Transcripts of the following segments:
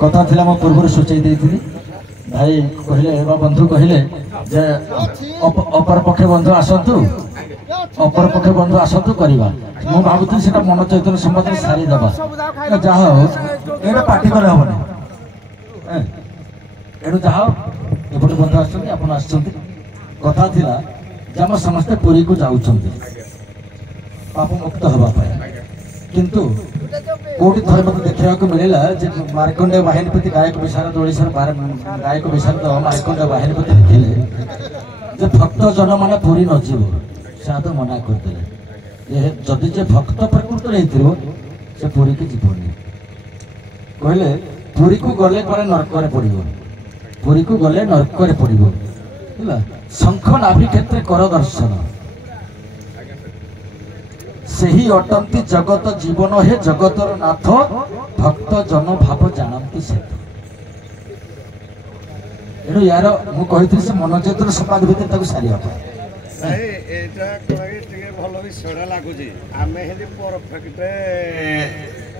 कथा थिला मो पूर्व सूचई देइथिली भाई कहले बंधु कहले जे अपर पक्षे बंधु आसतु अपर पक्षे बंधु आसतु करवा मु भाबुथि सेटा मन चैतन्य संबंध सारी दबा जा हो एटा पार्टी करे होबने एडु जा हो एपट बंधु आछथि आपण आछथि कथा थिला जे हम समस्त पुरी को जाउछथि पाप मुक्त हवा पाए किंतु कोटी थर मत देखा मिलला मार्कंडेय बाहिनीपति गायक विशारद ओडिशार गायक विशारद मार्कंडेय बाहिनीपति लिखिले भक्त जन मान पुरी न जीव साधु मना करदे जदि जे भक्त प्रकृत रही से पुरी की जीवनी कहले पुरी को गले पर नरक पड़ो पुरी को गले नरक पड़ो शंख नाभि क्षेत्र कर दर्शन सही अटंती जगत जीवन हे जगतर नाथ भक्त जन भाव जानती से एनु यार मु कहिथि से मन चैतन्य समाज भितर ताको सारिया भाई एटा कोइ टिके भलो भी सोडा लागुजी आमे हेली परफेक्ट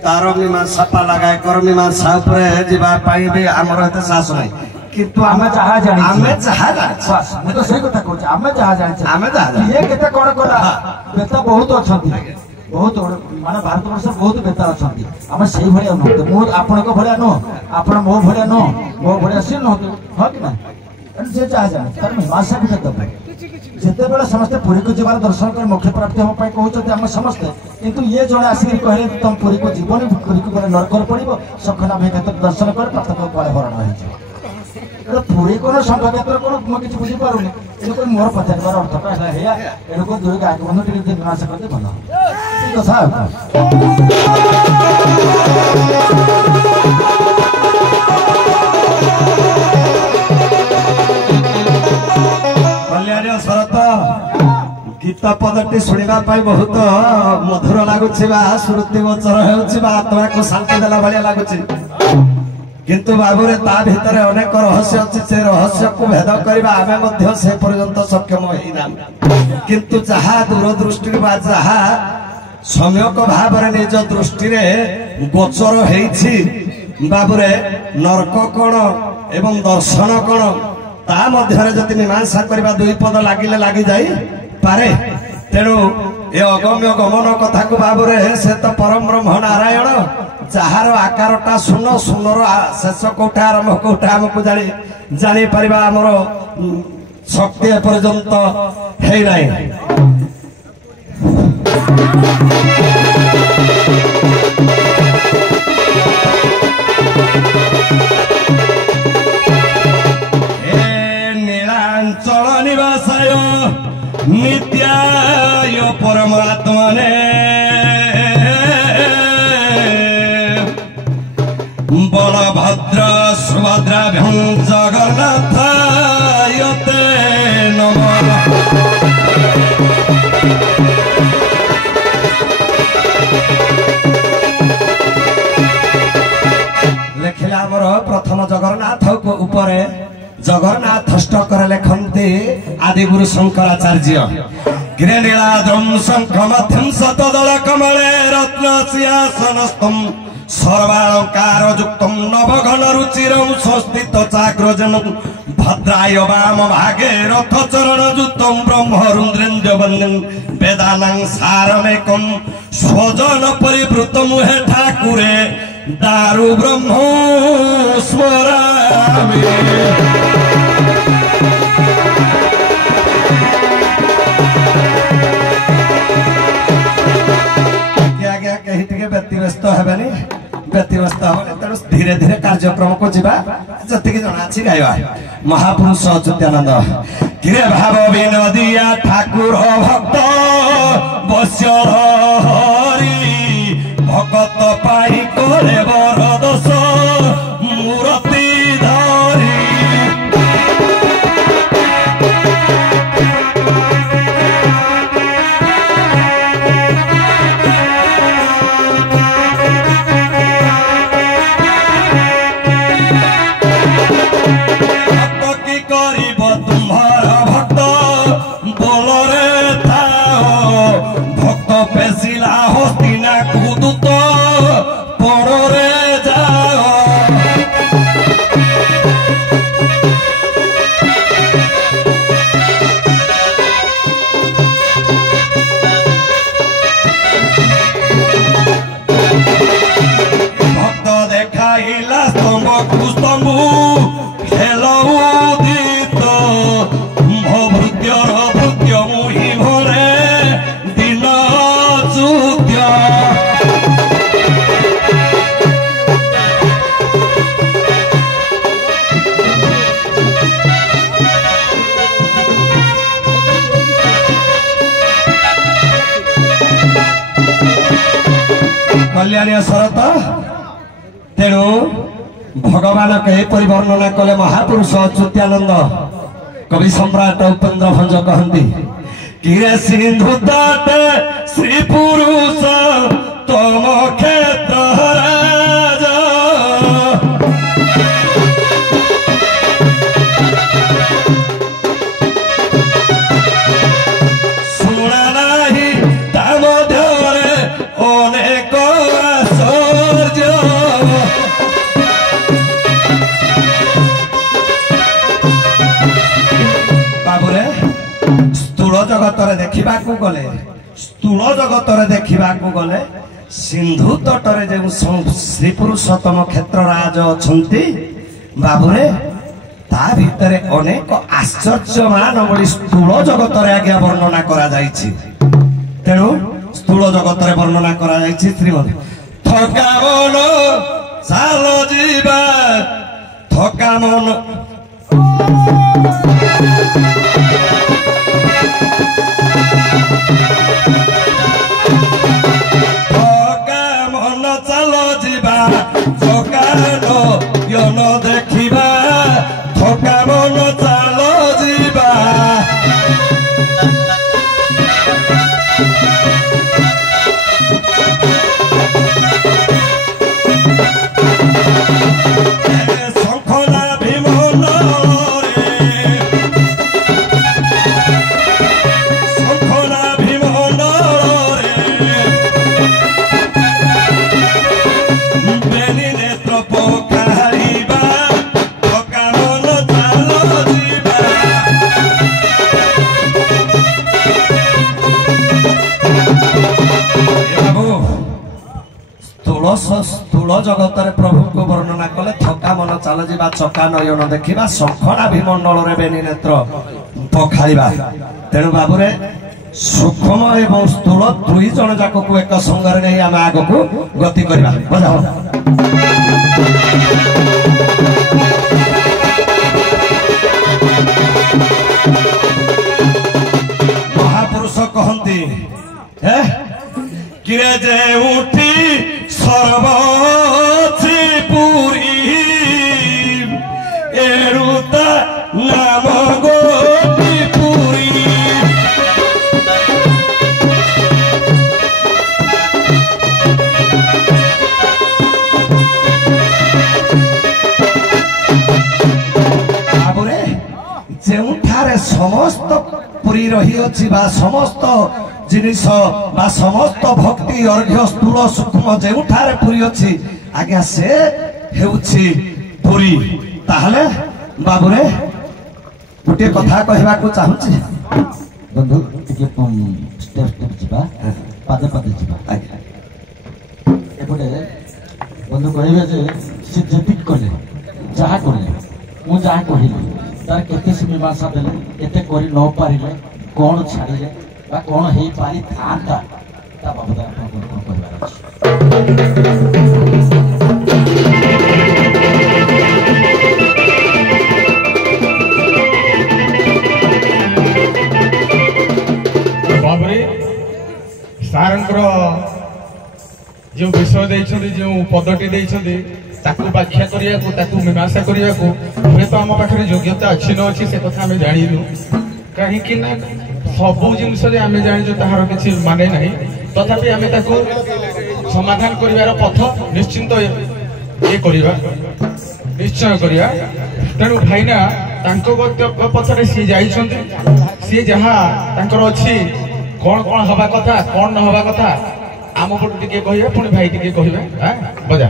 तार मीमांसा पा लगाय कर मीमांसा ऊपर जीवा पाई भी हमर हते सास नै किंतु आमे चाहा जानि आमे चाहा जानि बस मु तो सही कथा कहू आमे चाहा जानि आमे चाहा ये केते कोन कोला बेता बहुत अछंती बहुत माने भारत वर्ष बहुत बेता अछंती आमे सही भलिया न मु आपन को भलिया न आपन मो भलिया न मो भलिया से न हो कि ना जे चाहा जानि तर मीमांसा भी दब जेते बेला समस्त पुरी को जीवन दर्शन कर मोक्ष प्राप्ति हम पाई कहउछते हम समस्त किंतु ये जणे आसी कहले तुम पुरी को जीवन पुरी को गले नरक पड़िबो सखना भे केते दर्शन कर पातक पळे हरण होई छ पुरी कोन संख्या क्षेत्र कोन म किछ बुझी पारुनी ए कोन मोर पचारबार अर्थ का हेया एडो को दुई गाय कोन टिके दिन नाश करते भलो ई कथा कल्याण शरत गीत पदटी शुणा बहुत मधुर लगुच श्रुति गोचर हो आत्मा को शांति देला भाया लगुच किंतु बाबूरे ता भीतर अनेक रहस्य अच्छी से रहस्य को भेद करबा आमे मध्य से पर्यंत सक्षम होइना किंतु जहा दूरदृष्टि बा जहा सम्यक भाव रे निज दृष्टि रे गोचर हेछि बाबूरे नरक कोण एवं दर्शन कोण ता मध्य रे जति मीमांसा करबा दुई पद लागिले लागी जाई पारे तेणु ए अगम्य गमन कथा को बाबूरे से तो परम ब्रह्म नारायण जार आकारटा सुन सुनर शेष कोठा आरंभ कोठा आमको जानी पारिबा हमर शक्ति पर्यंत है नाही नीलांचल निवासाय नित्याय परमात्मने बलभद्र सुभद्राभ्यां जगन्नाथाय ते नमः लेखिले आमर प्रथम जगन्नाथ को ऊपर जगन्नाथ अष्टकर लेखन्ते आदिगुरु शंकराचार्य गिरिनीलाद्रं शंख मध्यम शतदल कमले रत्न सिंहासनस्थं सर्वालंकार युक्तम नवघन रुचिरं संस्थित चाग्रजनं भद्राय वाम भागे रथ चरण युक्तम ब्रह्मरुद्रेन्द्र वन्दं वेदानां सारमेकं स्वजन परिवृतं हे ठाकुरे दारु ब्रह्म स्मरामि व्यतिव्यस्त हेबानी व्यतिव्यस्त हेबानी तेणु धीरे धीरे कार्यक्रम को जीवा जति जना अछि गाइबा महापुरुष अच्युतानंद गिरे भाव विनोदिया ठाकुर भक्त बस्यर हरि भगत पाई करे बर दोष मूर्ति धरी पेसिला हस्तिना कुदुत पड़े जा कल्याणी शरत तेणु भगवान कहीपरि वर्णना कले महापुरुष अच्युत्यानंद कवि सम्राट उपेन्द्र भंज कहती किरे सिंधु तटे श्री पुरुष तम क्षेत्र राज शुणा नाही ता मध्यरे अनेक आश्चर्य बाबुरे स्थूल जगत देखा गले स्थूल जगत देखा गले सिंधु तटरे जो श्री पुरुषोत्तम क्षेत्र राज अच्छा बाबुरे ता भितर अनेक आश्चर्यमान बड़ी स्थूल जगत आज्ञा वर्णना करा जायछि तेणु स्थूल जगत वर्णना करा जायछि श्रीमती थका मन चाल जीवा थका मन चाल जीवा थकान यन देखिबा थका मन चाल जीवा शंखना भीमन शंखना भीमन बेनी नेत्र पोखारिबा थका मन चाल जीवा स्थूल जगत प्रभु को वर्णना कले थका मन चल जा चका नयन देखा शंखना भीमंडल बेनी नेत्र पखाड़ा तेणु बाबुरे सूक्ष्म एवं स्थूल दुई जन जाक को एक संगे नहीं आम आग को गति करवा बजाओ महापुरुष कहती किरे जे उठी सर्वची पुरी एरुता नाम गोपी पुरी बाबुरे जेउठारे समस्त पुरी रही अछि बा समस्त जिनिस बा समस्त भक्ति अर्घ्य स्थूल सूक्ष्म जेउठारे पुरी अछि आज्ञा से हेउछि पुरी ताहले बाबुरे गोटे कथा कहबा को चाहूछि बंधु टिके स्टेप स्टेप जिबा पादे पादे जिबा एपटे बंधु कहबे जे से जेतिक कले जहा कले मु जहा कहिली तार केते मीमांसा देले केते करि न पारिले कोन छाडिले बा कोन हेई पारि थांता ता बाबा आपन कोन कहबार अछि बाबरे सारंकर जो विषय देइछथि जो पद्धति देइछथि ताकू व्याख्या करिया को ताकू मीमांसा करिया को हे तो हम पाखरे योग्यता अछि न अछि से कथा हमें जानिलु काहे कि ना सबु जिनस जे हमें जानि ताहार किछि माने नाही तथापि हमें ताकू समाधान करिवार पथ निश्चिंत ए करिवा निश्चय करिया तेणु भाईना तांको पथरे सी जाइछन्ति सी जहा तांकर अछि कोन कोन हवा कथा कोन न हवा कथा आम पटु टिके कहिबे पुणी भाई टिके कहिबे बजा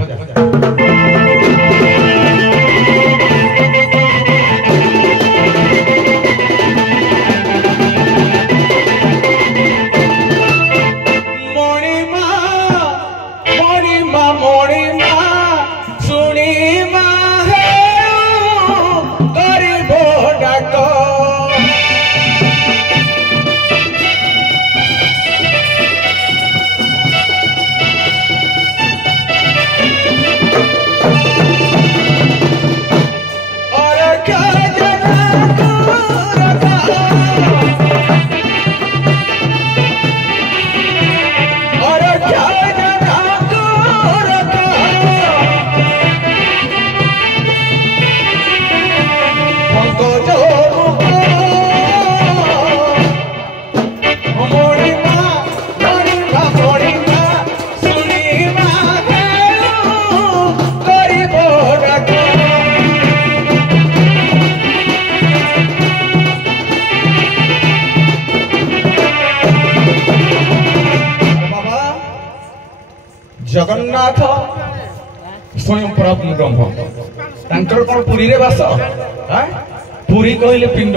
स्वयं परात्म ब्रह्म तांकर कोन पुरी रे बास हां पुरी कहले पिंड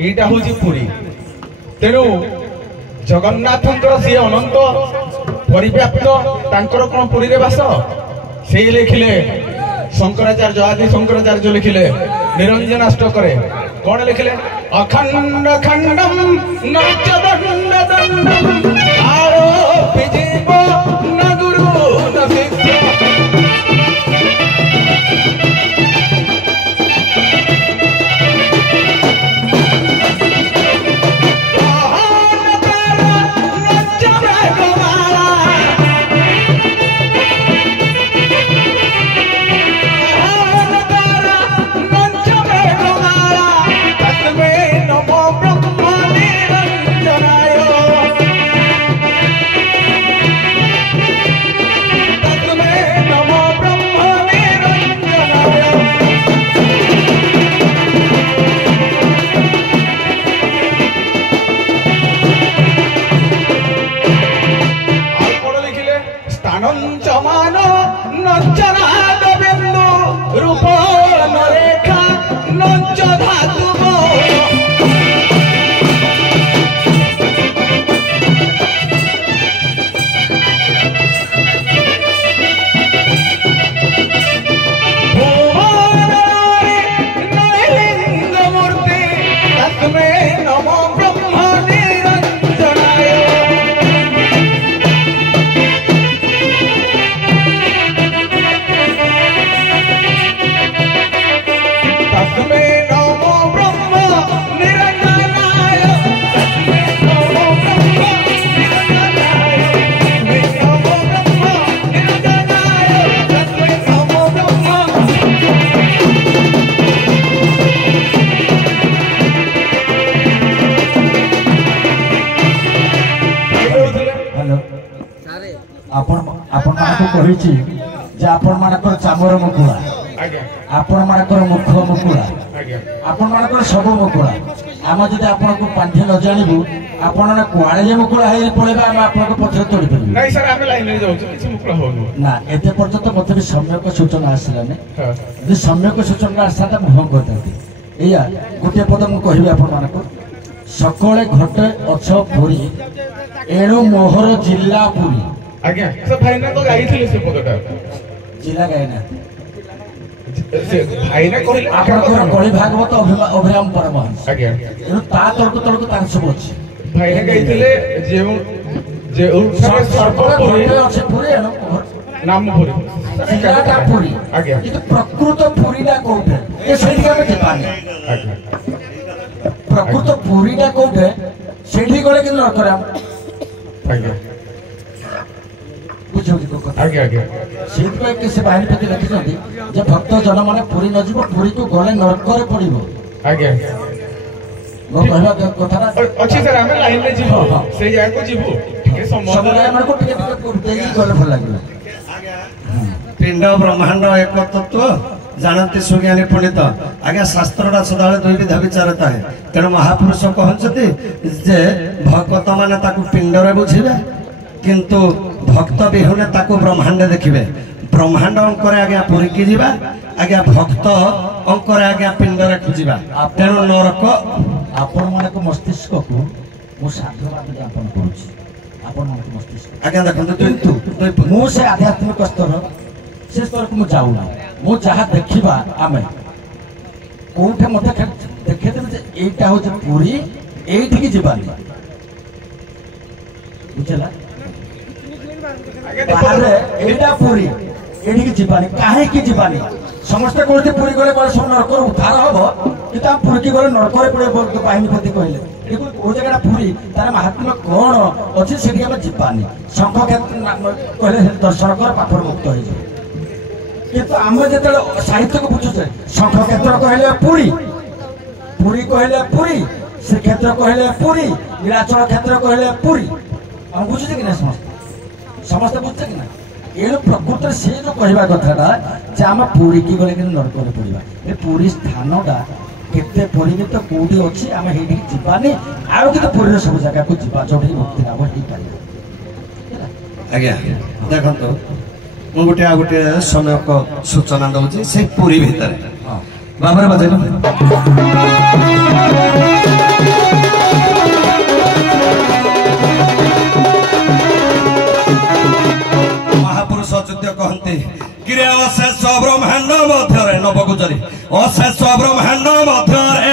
एटा होची पुरी तेनु जगन्नाथंकर से अनंत परिव्याप्त तांकर कोन पुरी रे बास से लिखिले शंकराचार्य आदि शंकराचार्य लिखिले निरंजन अष्टकरे कौन लिखिले अखंड खंडम नच दंड दंडम आरोपि जीव न गुरु न शिष्य कहिछि जे आपण मानकर चामर मुकुला आपण मानकर मुख मुकुला आपण मानकर सब मुकुला आम जदि आपण को पांठी न जानिबु आपण ना कुआळे जे मुकुला हेइ पळेबा हम आपण को पछे तोड़ी परबु नै सर हम लाइन रे जाउ किछ मुकुला होनु ना एते पर्यंत मते भी सम्यक सूचना आसिला ने जे सम्यक सूचना आसाता मोह करते एया गोटे पद मु कहिबे आपण मानकर सकळे घटे अछ पुरी एणु मोहर जिल्ला पुरी आज्ञा से भाईना तो गाइथिले से पदटा जिला गायना से भाईना कहले आपन कଳି भागवत अभिराम परमहंस आज्ञा एनु ता तळको तार सब अछि भाईना गाइथिले जे सर्वपुरी अछि पुरी एणु नाम पुरी जिलाटा पुरी आज्ञा किंतु प्रकृत पुरीटा कोठे ए सेठी हम जिपानी आज्ञा प्रकृत पुरीटा कोठे सेठी गले कि न करम आज्ञा आगे आगे से बाहर प्रति लिखिं जे भक्त जन माने पुरी न जीव पुरी को गले नरक रे पड़िबो आगे मो कहबा कथा अछि सर हम लाइन रे जीवो से जाय को जीवो ठीक समय सब हमर को टिके देई गले भल लागला पिंड ब्रह्मांड एक तत्व जानते सुज्ञानी पंडित आगे शास्त्रटा सदाବେଳେ दुई विधा विचारता है तेणु महापुरुष कहते जे भक्त माने ताकू पिंड रे बुझिबे किंतु भक्त विहुने ताकू ब्रह्मांड देखिबे ब्रह्मांड अंकर आगे पुरी की जीवा आगे भक्त अंकर आगे पिंड रे खुजिबा तेणु नरक आपण माने को मस्तिष्क को मु साधुवाद ज्ञापन करूची आपण माने को मस्तिष्क आगे देखंतु मु से आध्यात्मिक स्तर से स्तर को मु जाउना मु जहा देखिबा आमे कोठे मते देखे जे एटा हो जे पुरी एठी की जीवानी बुझला बाहर एटा पुरी एठी की जीवानी काहे की जीवानी समस्त कोठी पुरी गले पर सब नरक उद्धार हबो कि ता पुरी की गले नरक रे पड़े बोल बाहिनी पति कहले देखो ओ जगह पुरी तार महात्म्य कोन अछि सेठी हम जीवानी शंख क्षेत्र कहले दर्शन कर पापर मुक्त होई जाय किंतु आम जो साहित्य को बुझुचे शंख क्षेत्र कहले पुरी पुरी कहले पुरी श्रीक्षेत्र कहले पुरी नीलाचल क्षेत्र कहले पुरी हम बुझुचे कि ना समस्त बुझे कि ना ये प्रकृत से जो कहवा कथाटा जे आम पुरी की गले कि नरक रे पड़िबा ए पुरी स्थानटा केते पड़िबे तो कोठी अछि आम हेडी जिबानी आरो कि पुरी सब जगह को जिबा जोठी मुक्ति लाभ हेई पारिबा आज्ञा देखंतो ମୁଁ ଗୋଟେ ଆଉ ଗୋଟେ ସମୟକ ସୂଚନା ଦଉଛି ସେଇ ପୁରୀ ଭିତରେ ବାବରେ ବଜେଇଲ ମହାପୁରୁଷ ଯୁଦ୍ଧ କହନ୍ତି କିରେ ଅଶେଷ ବ୍ରହ୍ମାଣ୍ଡ ମଧ୍ୟରେ ନବଗୁଜରୀ ଅଶେଷ ବ୍ରହ୍ମାଣ୍ଡ ମଧ୍ୟରେ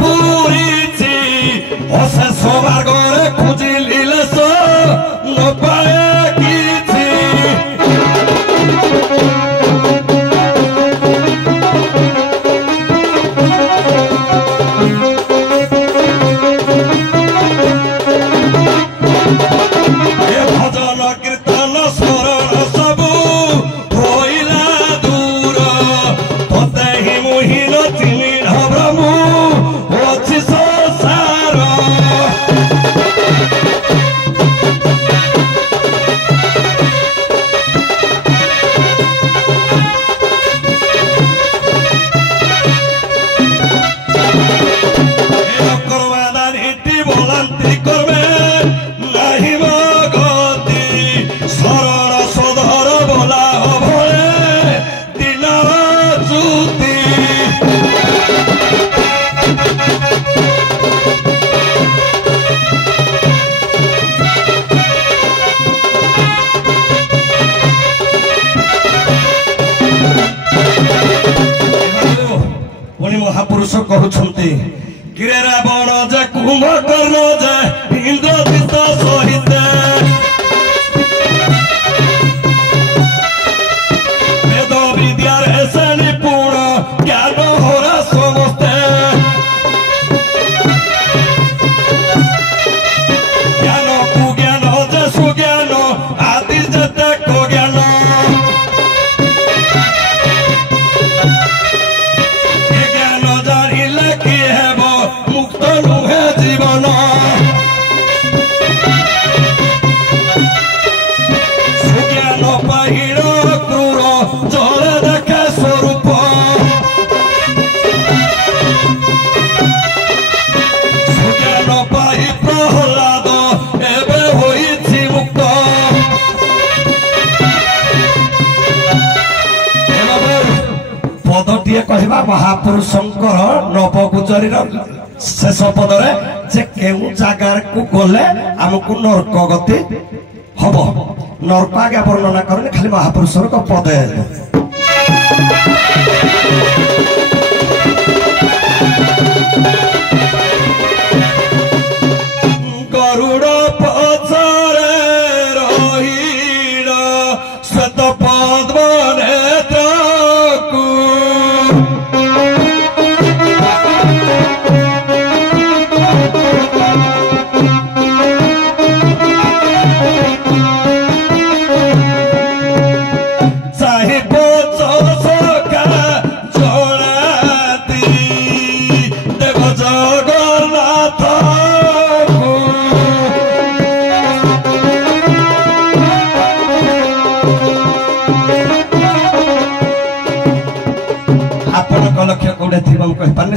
ପୁରୀଛି ଅଶେଷ ମାର୍ଗରେ ଖୋଜିଲେ ନ ପାଏ କିଛି ମହାପୁରୁଷ କହୁଛନ୍ତି କିରେ ରାବଣ ଯେ କୁମ୍ଭକର୍ଣ୍ଣ ଯେ ଇନ୍ଦ୍ରଜିତ ସହିତ ବେଦ ବିଦ୍ୟାରେ ସେ ନିପୁଣ ଜ୍ଞାନ ହରା ସମସ୍ତେ ଜ୍ଞାନକୁ ଜ୍ଞାନ ଯେ ସୁଜ୍ଞାନ ଆଦି ଯେତେକ ଜ୍ଞାନ ପଦଟିଏ କହିବା ମହାପୁରୁଷଙ୍କର ନବଗୁଜରୀର ଶେଷ ପଦରେ ଯେ କେଉଁ ଜାଗାକୁ ଗଲେ ଆମକୁ ନର୍କ ଗତି ହବ ନର୍କ ଆଜ୍ଞା ବର୍ଣ୍ଣନା କରେନି ଖାଲି ମହାପୁରୁଷଙ୍କ ପଦେ ଗରୁଡ଼ ପଛରେ ରହିଲ ଶ୍ଵେତ ପଦ୍ମ ନେତ୍ରକୁ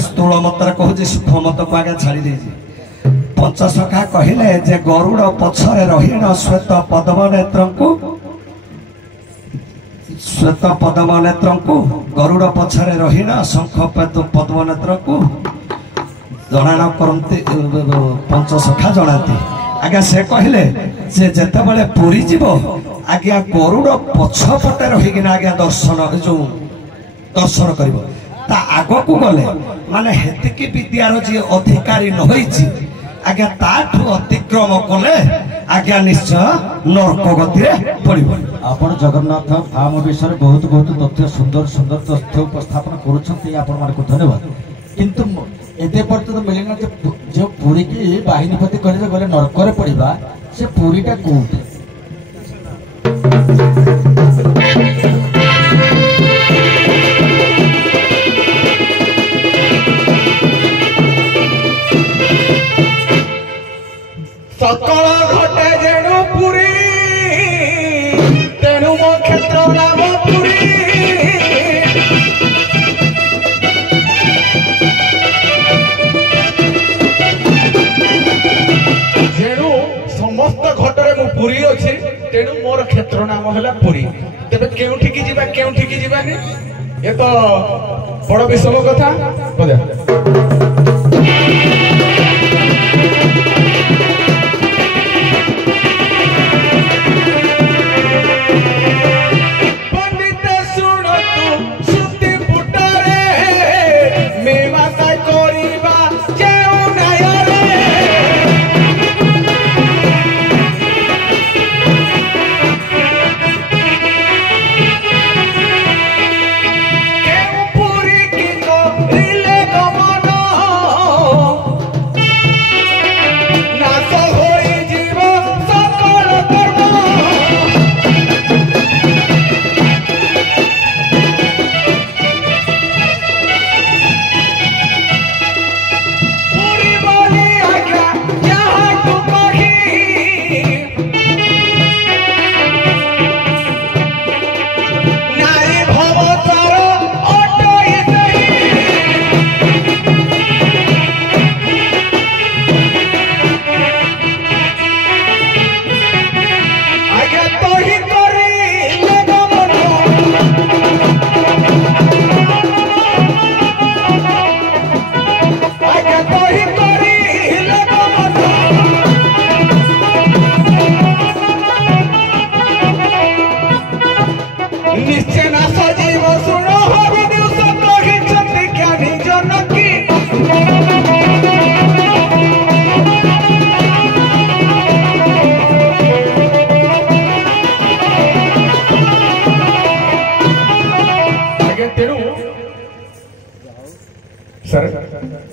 ସ୍ଥୂଳ ମତରେ କହୁଛି ସୂକ୍ଷ୍ମ ମତକୁ ଆଗେ ଛାଡ଼ି ଦେଇଛି ପଞ୍ଚସଖା କହିଲେ ଯେ ଗରୁଡ଼ ପଛରେ ରହିଣ ଶ୍ଵେତ ପଦ୍ମ ନେତ୍ରଙ୍କୁ ଗରୁଡ଼ ପଛରେ ରହିଣ ଶଙ୍ଖ ପଦ୍ମ ନେତ୍ରଙ୍କୁ ଜଣାଣ କରନ୍ତି ପଞ୍ଚସଖା ଜଣାନ୍ତି ଆଜ୍ଞା ସେ କହିଲେ ଯେ ଯେତେବେଳେ ପୁରୀ ଯିବ ଆଜ୍ଞା ଗରୁଡ଼ ପଛପଟେ ରହିକିନା ଆଜ୍ଞା ଦର୍ଶନ କରିବ ତା ଆଗକୁ ଗଲେ ମାନେ ହେତିକି ବିଦ୍ୟାର ଯିଏ ଅଧିକାରୀ ନ ହୋଇଛି ଆଜ୍ଞା ତାଠୁ ଅତିକ୍ରମ କଲେ ଆଜ୍ଞା ନିଶ୍ଚୟ ନର୍କ ଗତିରେ ପଡିବ ଆପଣ ଜଗନ୍ନାଥ ଧାମ ବିଷୟରେ ବହୁତ ତଥ୍ୟ ସୁନ୍ଦର ତଥ୍ୟ ଉପସ୍ଥାପନ କରୁଛନ୍ତି ଆପଣମାନଙ୍କୁ ଧନ୍ୟବାଦ କିନ୍ତୁ ଏତେ ପର୍ଯ୍ୟନ୍ତ ମିଳିଲା ଯେ ଯେଉଁ ପୁରୀକି ବାହିନୀପତି କରିଲେ ଗଲେ ନର୍କରେ ପଡିବା ସେ ପୁରୀଟା କୋଉଠି ସକଳ ଘଟେ ଯେଣୁ ପୁରୀ ତେଣୁ ମୋ କ୍ଷେତ୍ର ନାମ ପୁରୀ ଯେଣୁ ସମସ୍ତ ଘଟରେ ମୁଁ ପୁରୀ ଅଛି ତେଣୁ ମୋର କ୍ଷେତ୍ର ନାମ ହେଲା ପୁରୀ। ତେବେ କେଉଁଠିକି ଯିବା କେଉଁଠିକି ଯିବାନି ଏ ତ ବଡ଼ ବିଷମ କଥା।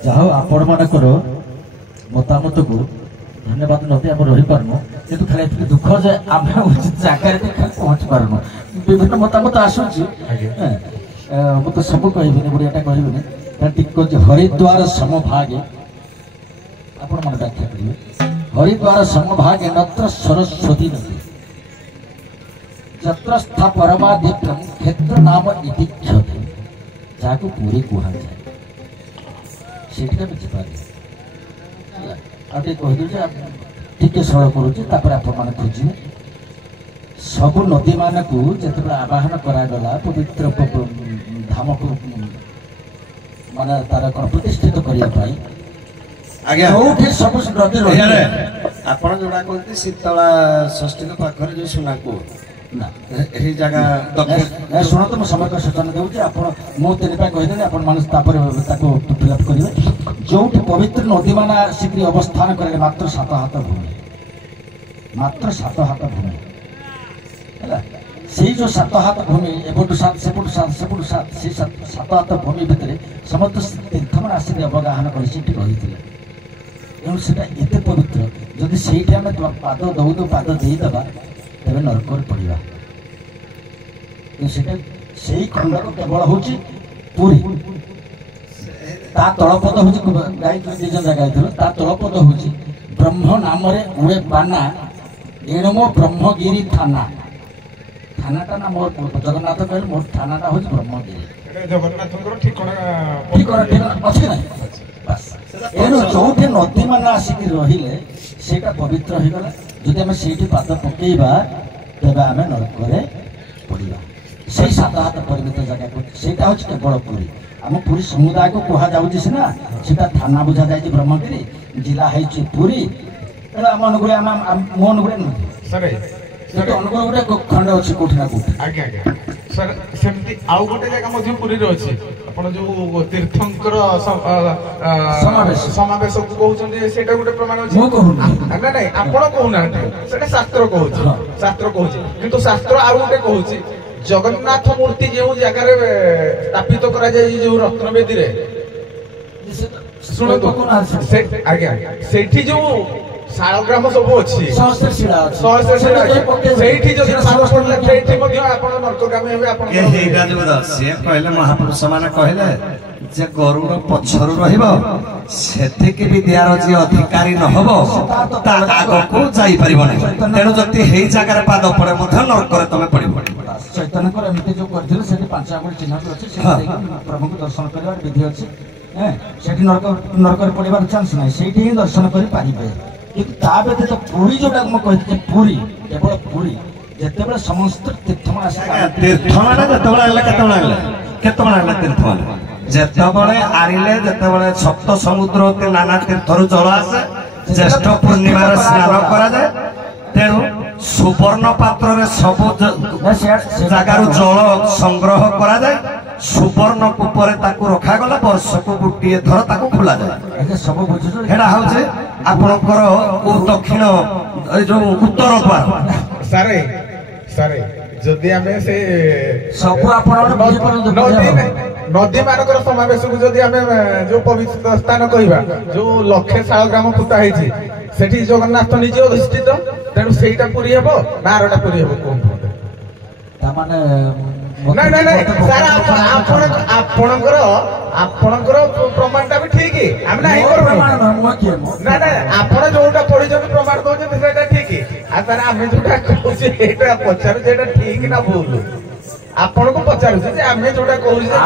ଯାହା ଆପଣ ମାନଙ୍କର ମତାମତକୁ ଧନ୍ୟବାଦ ନଦୀ ଆମେ ରହିପାରୁନୁ, କିନ୍ତୁ ଖାଲି ଏତିକି ଦୁଃଖ ଯେ ଆମେ ଉଚିତ ଜାଗାରେ ପହଞ୍ଚି ପାରୁନୁ। ବିଭିନ୍ନ ମତାମତ ଆସୁଛି, ମୁଁ ତ ସବୁ କହିବିନି, ବଢ଼ିଆଟା କହିବିନି, ଟିକେ କହୁଛି ହରିଦ୍ୱାର ସମଭାଗେ, ଆପଣ ମାନେ ବ୍ୟାଖ୍ୟା କରିବେ। ହରିଦ୍ୱାର ସମଭାଗେ ନତ୍ର ସରସ୍ୱତୀ ନଦୀ ଯତ୍ର ସ୍ଥା ପରମାଦିତ୍ୟଂ କ୍ଷେତ୍ର ନାମ ଇତି କ୍ଷତେ, ଯାହାକୁ ପୁରୀ କୁହାଯାଏ। ସେଇଠି ଆମେ ଯିବାନି। ଆଉ ଟିକେ କହିଦେଉଛି, ଟିକେ ସରଳ କରୁଛି, ତାପରେ ଆପଣମାନେ ଖୋଜିବେ। ସବୁ ନଦୀମାନଙ୍କୁ ଯେତେବେଳେ ଆବାହନ କରାଗଲା ପବିତ୍ର ଧାମକୁ ମାନେ ତାର କ'ଣ ପ୍ରତିଷ୍ଠିତ କରିବା ପାଇଁ, ଆଜ୍ଞା ଯୋଉଠି ସବୁ ନଦୀ ରହିଲେ, ଆପଣ ଯୋଉଟା କହୁଛନ୍ତି ଶୀତଳା ଷଷ୍ଠୀଙ୍କ ପାଖରେ ଯୋଉ ସୁନାକୁ ନା ଏହି ଜାଗା ଶୁଣନ୍ତୁ, ମୁଁ ସମୟ ସୂଚନା ଦେଉଛି। ଆପଣ ମୁଁ ତିନିଟା କହିଦେଲି, ଆପଣମାନେ ତାପରେ ତାକୁ ଫିଲ୍ଅପ୍ କରିବେ। ଯୋଉଠି ପବିତ୍ର ନଦୀମାନେ ଆସିକି ଅବସ୍ଥାନ କଲେ ମାତ୍ର 7 ହାତ ଭୂମି, ମାତ୍ର 7 ହାତ ଭୂମି ହେଲା। ସେଇ ଯୋଉ 7 ହାତ ଭୂମି, ଏପଟୁ 7 ସେପଟୁ 7 ସେପଟୁ 7, ସେଇ 7 ହାତ ଭୂମି ଭିତରେ ସମସ୍ତ ତୀର୍ଥମାନେ ଆସିକି ଅବଗାହନ କରି ସେଠି ରହିଥିଲେ। ତେଣୁ ସେଟା ଏତେ ପବିତ୍ର, ଯଦି ସେଇଠି ଆମେ ପାଦ ଦଉ ପାଦ ଦେଇଦେବା ତେବେ ନରକରେ ପଡ଼ିବା। ସେଟା ସେଇ ଖଣ୍ଡକ କେବଳ ହଉଛି ପୁରୀ, ତା ତଳପଦ ହଉଛି ଯାଇଥିଲୁ 2 ଜଣ ଜାଗା ଯାଇଥିଲୁ, ତା ତଳପଦ ହଉଛି ବ୍ରହ୍ମ ନାମରେ ଉଡ଼େ ବାନା ଏଣୁମୋ ବ୍ରହ୍ମଗିରି ଥାନା। ଥାନାଟା ନା ମୋର ଜଗନ୍ନାଥ କହିଲେ ମୋର ଥାନାଟା ହଉଛି ବ୍ରହ୍ମଗିରି। ଜଗନ୍ନାଥଙ୍କର ଠିକଣା ଅଛି ନାହିଁ। ଏଣୁ ଯୋଉଠି ନଦୀ ମାନେ ଆସିକି ରହିଲେ ସେଇଟା ପବିତ୍ର ହେଇଗଲା। ଯଦି ଆମେ ସେଇଠି ପାଦ ପକେଇବା ତେବେ ଆମେ ନରକରେ ପଡ଼ିବା। ସେଇ 7 ହାତ ପରିମିତ ଜାଗାକୁ, ସେଇଟା ହଉଛି କେବଳ ପୁରୀ। ଆମ ପୁରୀ ସମୁଦାୟକୁ କୁହାଯାଉଛି ସିନା, ସେଟା ଥାନା ବୁଝା ଯାଇଛି ବ୍ରହ୍ମଗିରି, ଜିଲ୍ଲା ହେଇଛି ପୁରୀ। ତେଣୁ ଆମ ଅନୁଗୁଳ ମୋ ଅନୁଗୁଳ ନୁହେଁ, କିନ୍ତୁ ଅନୁଗୁଳ ଗୋଟେ ଖଣ୍ଡ ଅଛି କୋଉଠି ନା କୋଉଠି। ଆଜ୍ଞା ଆଜ୍ଞା ସାର୍, ସେମିତି ଆଉ ଗୋଟେ ଜାଗା ମଧ୍ୟ ପୁରୀରେ ଅଛି। ଆପଣ ଯୋଉ ତୀର୍ଥଙ୍କର ସମାବେଶ କହୁଛନ୍ତି, ସେଇଟା ଗୋଟେ ପ୍ରମାଣ ଅଛି। ମୁଁ କହୁନି, ନାଇଁ ଆପଣ କହୁନାହାନ୍ତି, ସେଟା ଶାସ୍ତ୍ର କହୁଛି, ଶାସ୍ତ୍ର କହୁଛି। କିନ୍ତୁ ଶାସ୍ତ୍ର ଆଉ ଗୋଟେ କହୁଛି, ଜଗନ୍ନାଥ ମୂର୍ତ୍ତି ଯେଉଁ ଜାଗାରେ ସ୍ଥାପିତ କରାଯାଇଛି ଯୋଉ ରତ୍ନବେଦୀରେ, ଶୁଣନ୍ତୁ ଆଜ୍ଞା, ସେଇଠି ଯୋଉ ଶାଳଗ୍ରାମ ସବୁ ଅଛି, ସେଇଠି ଯଦି ସେଇଠି ମଧ୍ୟ ଆପଣ ନର୍କଗାମୀ ହେବେ। ଆପଣ ସିଏ କହିଲେ, ମହାପୁରୁଷ ମାନେ କହିଲେ ଯେ ଗରୁଡ଼ ପଛରୁ ରହିବ, ସେତିକି ବି ଦିଆର ଯିଏ ଅଧିକାରୀ ନହବ ତା ଆଗକୁ ଯାଇପାରିବ ନାହିଁ। ତେଣୁ ଯଦି ହେଇ ଜାଗାରେ ପାଦ ପଡେ ମଧ୍ୟ ନର୍କରେ ତମେ ପଡିବ। ଚୈତନ୍ୟଙ୍କର ଏମିତି ଯୋଉ କରିଥିଲେ ସେଠି 5 ଆଙ୍ଗୁଳି ଚିହ୍ନ ବି ଅଛି, ପ୍ରଭୁଙ୍କୁ ଦର୍ଶନ କରିବାର ବିଧି ଅଛି। ସେଠି ନର୍କରେ ପଡିବାର ଚାନ୍ସ ନାହିଁ, ସେଇଠି ହିଁ ଦର୍ଶନ କରିପାରିବେ। କିନ୍ତୁ ତା ବ୍ୟତୀତ ପୁରୀ ଯୋଉଟା ମୁଁ କହିଥିଲି, ପୁରୀ କେବଳ ପୁରୀ ଯେତେବେଳେ ସମସ୍ତ ତୀର୍ଥମାନେ ଆସିଲେ ତୀର୍ଥ ମାନେ ଯେତେବେଳେ ଆଣିଲେ କେତେବେଳେ ଆଣିଲେ ତୀର୍ଥ ମାନେ ଯେତେବେଳେ ଆଣିଲେ ଯେତେବେଳେ ସପ୍ତ ସମୁଦ୍ର ନାନା ତୀର୍ଥରୁ ଜଳ ଆସେ ଜ୍ୟେଷ୍ଠ ପୂର୍ଣ୍ଣିମାରେ ସ୍ନାନ କରାଯାଏ ତେଣୁ ସୁବର୍ଣ୍ଣ ପାତ୍ରରେ ସବୁ ଜାଗାରୁ ଜଳ ସଂଗ୍ରହ କରାଯାଏ ସୁବର୍ଣ୍ଣ କୂପରେ ତାକୁ ରଖାଗଲା ବର୍ଷକୁ ଗୋଟିଏ ଥର ତାକୁ ଖୋଲାଯାଏ ସବୁ ବୁଝୁଛୁ ସେଟା ହଉଛି ଆପଣଙ୍କର ଦକ୍ଷିଣ ଏଇ ଯୋଉ ଉତ୍ତର ଦ୍ୱାର ସାରେ ସାରେ ଯଦି ଆମେ ସେ ସବୁ ଆପଣ ବୁଝିପାରନ୍ତୁ ନଦୀ ମାନଙ୍କର ସମାବେଶକୁ ଯଦି ଆମେ ଯୋଉ ପବିତ୍ର ସ୍ଥାନ କହିବା ଯୋଉ 100 ଗ୍ରାମ ପୋତା ହେଇଛି ସେଠି ଜଗନ୍ନାଥ ନିଜେ ଅଧିଷ୍ଠିତ ତେଣୁ ସେଇଟା ପୁରୀ ହେବ ନା ଆରଟା ପୁରୀ ହେବ କୁହନ୍ତୁ ତାମାନେ ନାଇଁ ନାଇଁ ନାଇଁ ସାର୍ ଆପଣଙ୍କର ପ୍ରମାଣଟା ବି ଠିକ ଆମେ ନାହିଁ ନା ନା ଆପଣ ଯୋଉଟା ପଢିଛନ୍ତି ପ୍ରମାଣ ଦଉଛନ୍ତି ସେଇଟା ଠିକ ଆଉ ତାହେଲେ ଆମେ ଯୋଉଟା କହୁଛେ ସେଇଟା ପଚାରୁଛେ ସେଇଟା ଠିକ ନା ଭୁଲ ଆପଣଙ୍କୁ ପଚାରୁଛି ଯେ ଆମେ ଯୋଉଟା କହୁଛେ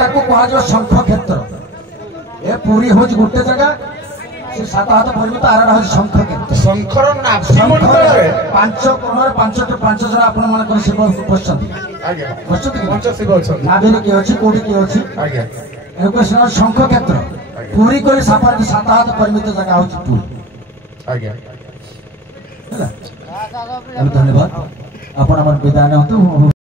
ତାକୁ କୁହାଯିବ ଶଙ୍ଖ କ୍ଷେତ୍ର ଏ ପୁରୀ ହଉଛି ଗୋଟେ ଜାଗା ସେ 7 ହାତ ପରିମିତ ଆରଟା ହଉଛି ଶଙ୍ଖ କ୍ଷେତ୍ର ଶଙ୍ଖର ପାଞ୍ଚ ଜଣ ଆପଣ ମାନଙ୍କର ଶିବ ବସିଛନ୍ତି ନାଭିରେ କିଏ ଅଛି କୋଉଠି କିଏ ଅଛି ଶଙ୍ଖ କ୍ଷେତ୍ର ପୁରୀ କରି 7 ହାତ ପରିମିତ ଜାଗା ହଉଛି ପୁରୀ ହେଲା ଧନ୍ୟବାଦ ଆପଣ ଆମର ବିଦାୟ ନିଅନ୍ତୁ।